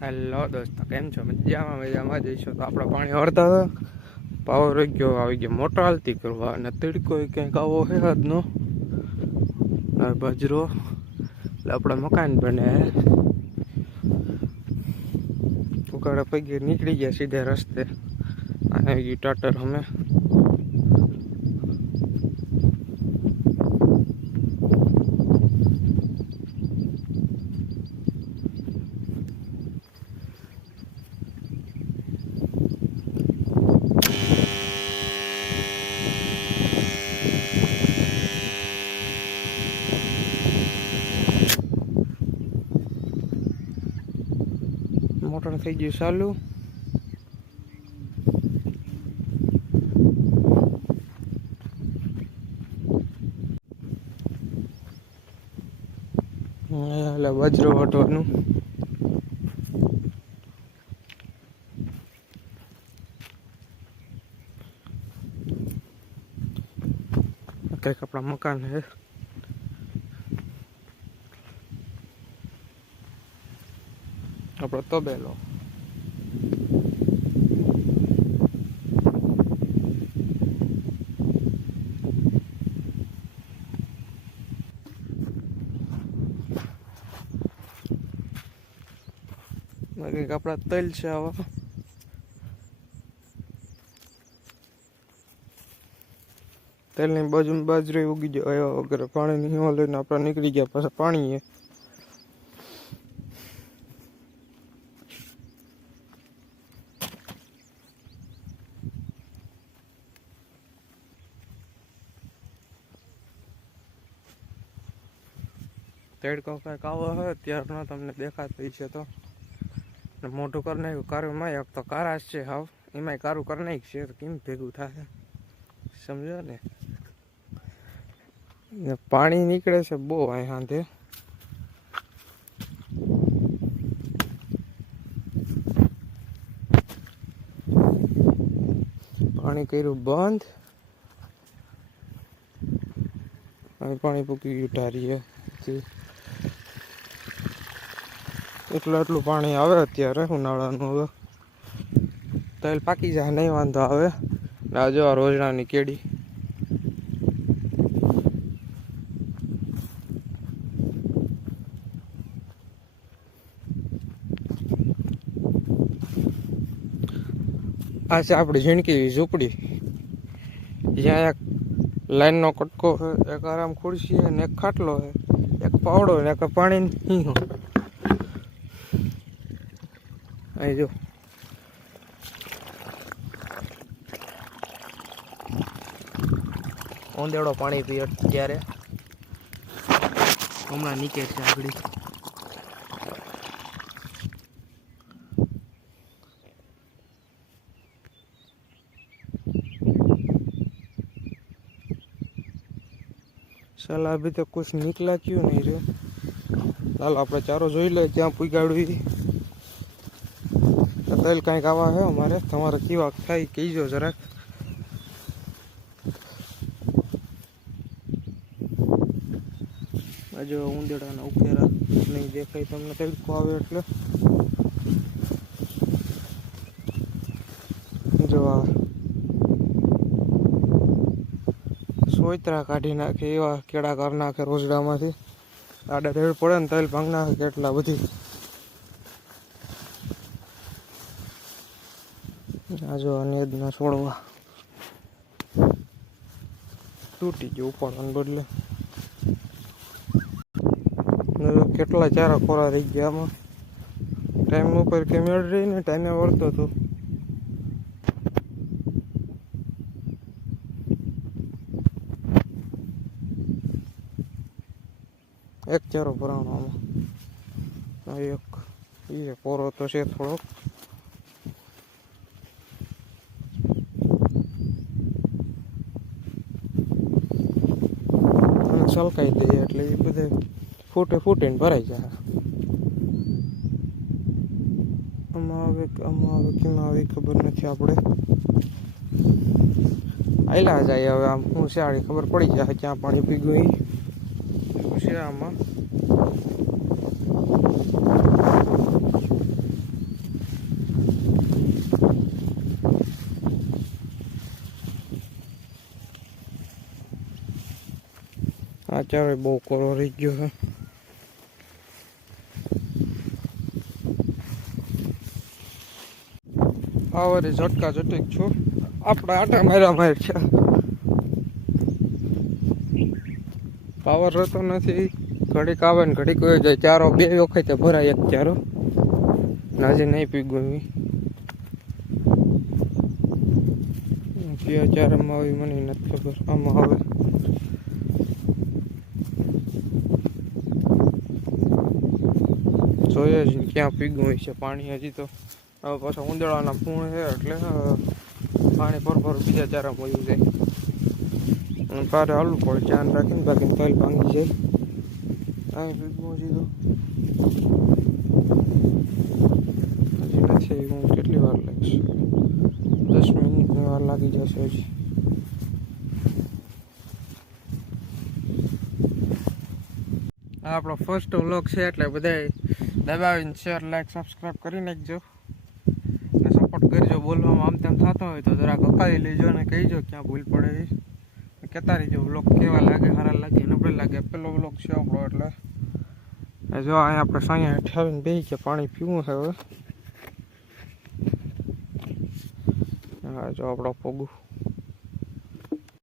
હેલો દોસ્તો, કેમ છો? મજામાં જઈશું તો આપણે પાણી વળતા હતા. પાવર રહી ગયો, આવી ગયો મોટર હાલતી કરવા અને તડકો ક્યાંક આવો છે આજનો બાજરો એટલે આપણા મકાન બને ઉગાડા પૈકી નીકળી ગયા સીધા રસ્તે. આવી ગયું ટાટર અમે મોટર થઈ ગયું ચાલુ. એટલે બાજરો વાટવાનું. કંઈક આપણા મકાન છે. આપણો તબેલો. કંઈક આપણા તલ છે આવા. તેલની બાજુમાં બાજરો ઉગી ગયો આવ્યા વગર પાણીની હિમો લઈને આપણે નીકળી ગયા પાછા પાણીએ. તડકો કાંઈક આવો હોય ત્યારનો તમને દેખાતો છે તો મોટું કરી નાખ્યું કારુંમાં. એક તો કારા છે હાવ, એમાંય કારું કરી નાખશે તો કેમ ભેગું થાય સમજો ને. પાણી નીકળે છે બહુ અહીં હાંધે. પાણી કર્યું બંધ. અહીં પાણી પૂકી ગયું ઢારીએ. એટલું પાણી આવે અત્યારે ઉનાળાનું. હવે તલ પાકી જાય નહીં વાંધો આવે. આ જો રોજણાની કેડી. આ છે આપણી ઝીણકી ઝૂંપડી. જ્યાં એક લાઈનનો કટકો છે, એક આરામ ખુરશી છે ને એક ખાટલો છે, એક પાવડો ને એક પાણી. અહીં જો ઓંદેડો પાણી પીએ ત્યારે હમણાં નીચે છે આગળ. साला अभी तक कुछ निकला क्यों नहीं रे. लाल આપણે ચારો જોઈ લે ક્યાં પૂગાડવી. તલ કાંઈક આવા હે અમારે. તમારે કેવા થાય કહીજો જરાક. જો ઉંદેડાના ઉકેરા નહીં દેખાય તમને તડકો આવે એટલે. જો આ સોયત્રા કાઢી નાખે એવા કેળા કરી નાખે રોજડામાંથી. આડા રેડ પડે ને તલ ભાંગ નાખે કેટલા બધી. આ જો નેદના છોડવા તૂટી ગયું ઉપાડવાને બદલે. કેટલા ચારા ખોરા રહી ગયા આમાં. ટાઈમ ઉપર કે મેળ રહી ને ટાઈમે વળતો હતો. એક ચારો ભરાણો આમાં. એક એ પોરો તો છે થોડોક. અને સલકાઈ દઈએ એટલે એ બધે ફૂટીને ભરાઈ જાય. આમાં હવે કેમ આવે ખબર નથી આપણે. આયલા જાય હવે આમ હું શાળી ખબર પડી જાય ક્યાં પાણી પી ગયું છે આમાં. આ ચારે બહુ કોરો રહી ગયો છે. પાવરે ઝટકા ઝટક છું આપણે આટા માર્યા છે. પાવર રહેતો નથી, ઘડીક આવે ને ઘડીક હોય જાય. ચારો 2 વખતે ભરાય, એક ચારો આજે નહીં પીગો. કયા ચારામાં આવી મને નથી ખબર. આમાં હવે જોઈએ છે ક્યાં પીગું હોય છે પાણી. હજી તો હવે પાછા ઉંદરડાના ફૂણ છે એટલે પાણી ભરભર બીજા ચારામાં વયું જાય. પારે હાલવું પડે ધ્યાન રાખીને, બાકી તલ ભાંગી જાય. અહીં પીગું હજી તો હજી નથી. હું કેટલી વાર લાગશે? 10 મિનિટની વાર લાગી જશે હજી. આ આપણો ફર્સ્ટ વ્લોગ છે એટલે બધાય દબાવીને શેર, લાઈક, સબસ્ક્રાઈબ કરી નાખજો અને સપોર્ટ કરજો. બોલવામાં આમ તેમ થતો હોય તો જરાક હકાવી લેજો અને કહીજો ક્યાં ભૂલ પડે એ. કહેતા રહીજો વ્લોગ કેવા લાગે, સારા લાગે, નબળા લાગે. પેલો વ્લોગ છે આપણો એટલે જો અહીંયા આપણે સાંયા હેઠ આવીને બેસી ગયા. પાણી પીવું છે હવે. હા જો આપણો પગું